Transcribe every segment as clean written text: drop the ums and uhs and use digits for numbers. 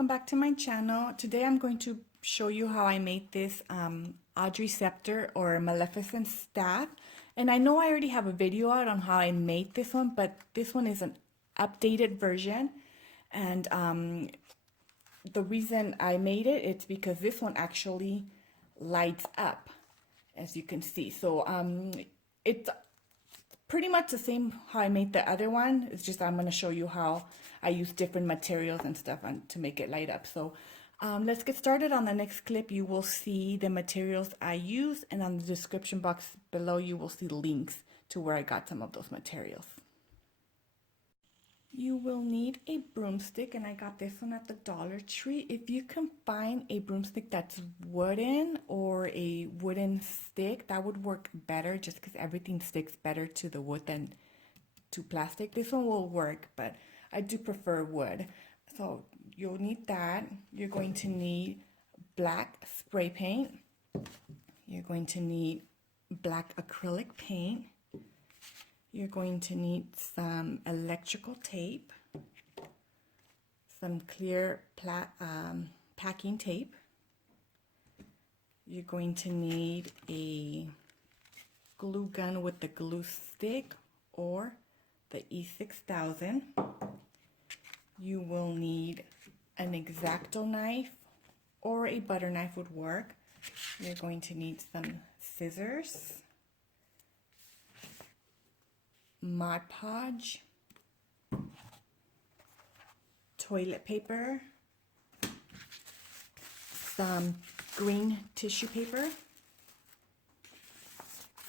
welcome back to my channel. Today I'm going to show you how I made this Audrey Scepter or Maleficent staff. And I know I already have a video out on how I made this one, but this one is an updated version. And the reason I made it, it's because this one actually lights up, as you can see. So it's pretty much the same how I made the other one. It's just I'm going to show you how I use different materials and stuff to make it light up. So let's get started. On the next clip, you will see the materials I use, and on the description box below, you will see links to where I got some of those materials. You will need a broomstick, and I got this one at the Dollar Tree. If you can find a broomstick that's wooden or a wooden stick, that would work better just because everything sticks better to the wood than to plastic. This one will work, but I do prefer wood. So you'll need that. You're going to need black spray paint. You're going to need black acrylic paint. You're going to need some electrical tape, some clear packing tape. You're going to need a glue gun with the glue stick or the E6000. You will need an X-Acto knife or a butter knife would work. You're going to need some scissors, Mod Podge, toilet paper, some green tissue paper,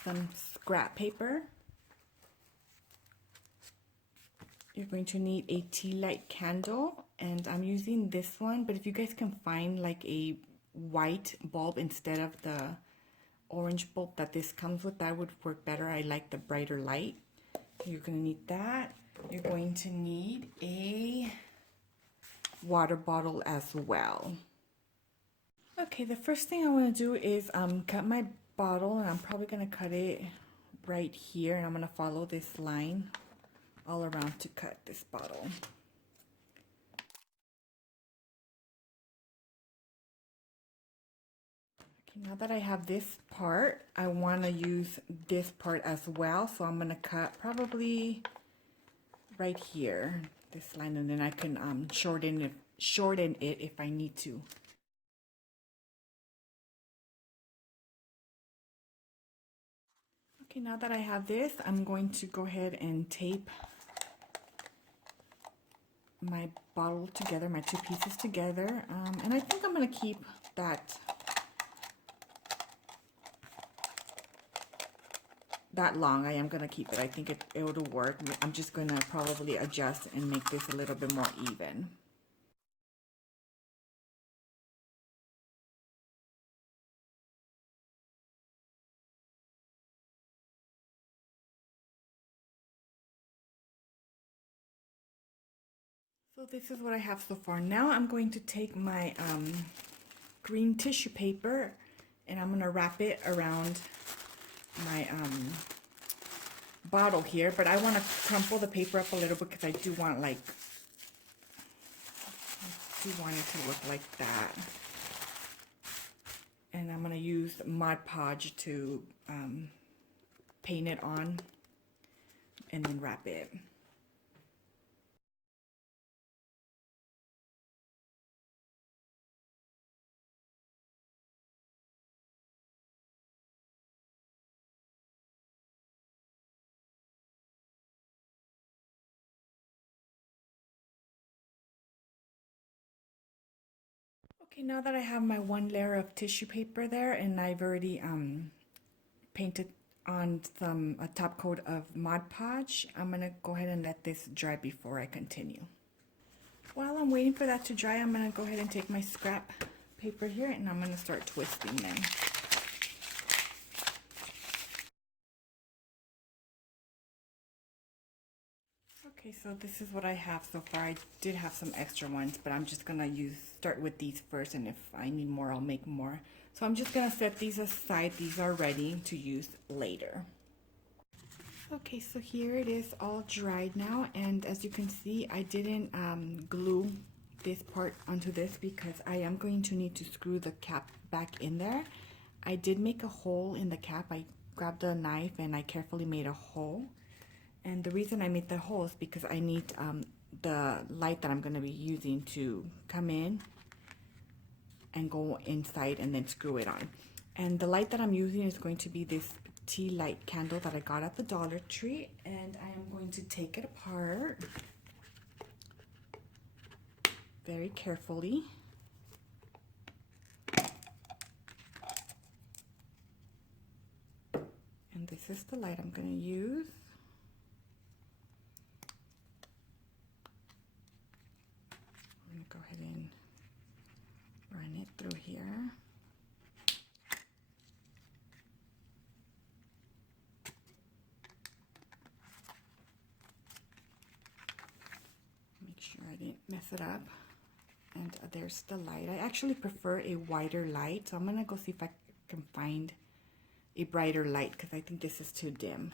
some scrap paper. You're going to need a tea light candle, and I'm using this one, but if you guys can find like a white bulb instead of the orange bulb that this comes with, that would work better. I like the brighter light. You're going to need that. You're going to need a water bottle as well. Okay, the first thing I want to do is cut my bottle, and I'm probably going to cut it right here, and I'm going to follow this line all around to cut this bottle. Okay, now that I have this part, I want to use this part as well, so I'm going to cut probably right here, this line, and then I can shorten it if I need to. Okay, now that I have this, I'm going to go ahead and tape my bottle together, my two pieces together, and I think I'm going to keep that long. I am going to keep it. I think it will work. I'm just going to probably adjust and make this a little bit more even. So this is what I have so far. Now I'm going to take my green tissue paper, and I'm going to wrap it around my bottle here, but I want to crumple the paper up a little bit because I do want it to look like that. And I'm going to use Mod Podge to paint it on and then wrap it. Okay, now that I have my one layer of tissue paper there, and I've already painted on a top coat of Mod Podge, I'm going to go ahead and let this dry before I continue. While I'm waiting for that to dry, I'm going to go ahead and take my scrap paper here, and I'm going to start twisting them. Okay, so this is what I have so far. I did have some extra ones, but I'm just gonna start with these first, and if I need more, I'll make more. So I'm just gonna set these aside. These are ready to use later. Okay, so here it is all dried now, and as you can see, I didn't glue this part onto this because I am going to need to screw the cap back in there. I did make a hole in the cap. I grabbed a knife and I carefully made a hole. And the reason I made the hole is because I need the light that I'm going to be using to come in and go inside and then screw it on. And the light that I'm using is going to be this tea light candle that I got at the Dollar Tree, and I am going to take it apart very carefully. And this is the light I'm going to use. I'm going to go ahead and run it through here. Make sure I didn't mess it up. And there's the light. I actually prefer a wider light, so I'm going to go see if I can find a brighter light because I think this is too dim.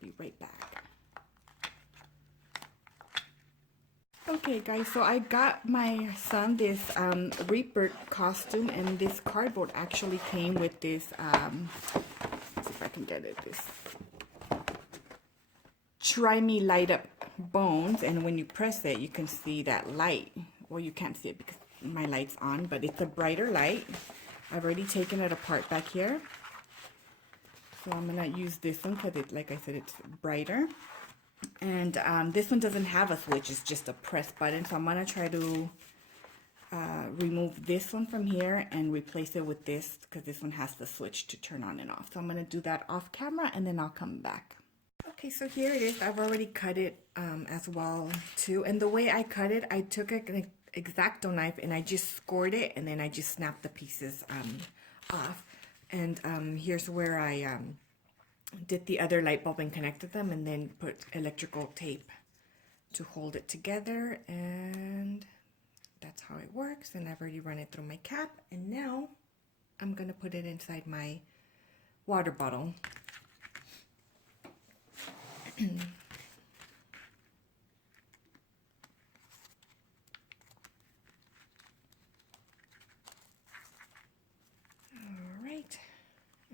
Be right back. Okay guys, so I got my son this Reaper costume, and this cardboard actually came with this, let's see if I can get it, this Try Me Light Up Bones, and when you press it you can see that light. Well, you can't see it because my light's on, but it's a brighter light. I've already taken it apart back here. So I'm going to use this one because, like I said, it's brighter. And this one doesn't have a switch. It's just a press button. So I'm going to try to remove this one from here and replace it with this because this one has the switch to turn on and off. So I'm going to do that off camera and then I'll come back. Okay, so here it is. I've already cut it as well too. And the way I cut it, I took an X-Acto knife and I just scored it and then I just snapped the pieces off. And here's where I did the other light bulb and connected them and then put electrical tape to hold it together, and that's how it works. And I've already run it through my cap, and now I'm gonna put it inside my water bottle.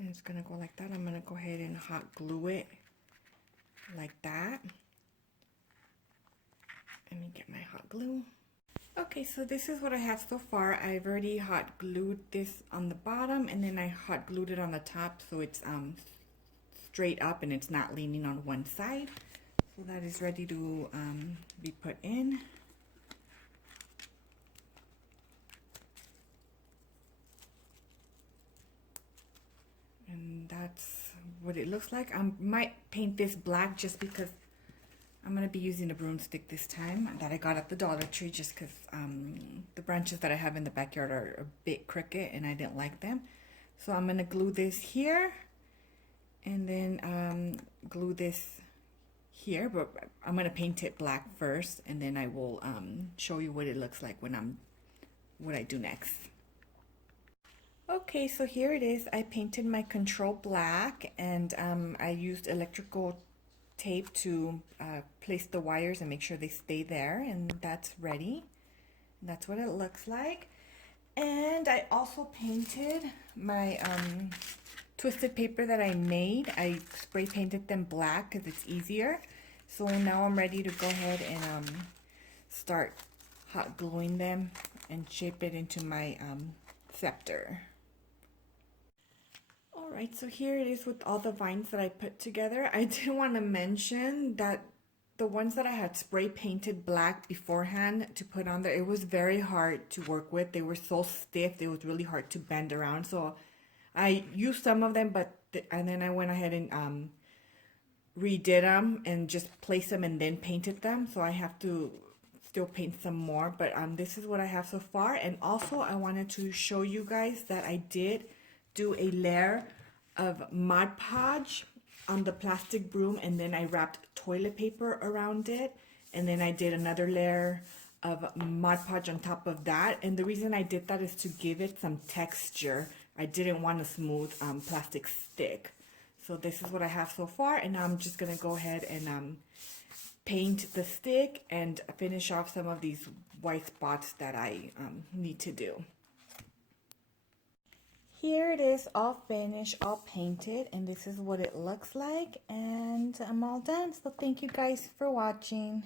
And it's gonna go like that. I'm gonna go ahead and hot glue it like that. Let me get my hot glue. Okay, so this is what I have so far. I've already hot glued this on the bottom, and then I hot glued it on the top so it's straight up and it's not leaning on one side. So that is ready to be put in. And that's what it looks like. I might paint this black just because I'm going to be using a broomstick this time that I got at the Dollar Tree, just because the branches that I have in the backyard are a bit crooked and I didn't like them. So I'm going to glue this here and then glue this here, but I'm going to paint it black first and then I will show you what it looks like when what I do next. Okay, so here it is. I painted my control black, and I used electrical tape to place the wires and make sure they stay there, and that's ready. That's what it looks like. And I also painted my twisted paper that I made. I spray painted them black because it's easier. So now I'm ready to go ahead and start hot gluing them and shape it into my scepter. Alright, so here it is with all the vines that I put together. I did want to mention that the ones that I had spray painted black beforehand to put on there, it was very hard to work with. They were so stiff, it was really hard to bend around. So I used some of them, and then I went ahead and redid them and just placed them and then painted them. So I have to still paint some more, but this is what I have so far. And also I wanted to show you guys that I did do a layer of Mod Podge on the plastic broom, and then I wrapped toilet paper around it, and then I did another layer of Mod Podge on top of that. And the reason I did that is to give it some texture. I didn't want a smooth plastic stick. So this is what I have so far, and now I'm just gonna go ahead and paint the stick and finish off some of these white spots that I need to do. Here it is, all finished, all painted, and this is what it looks like, and I'm all done. So thank you guys for watching.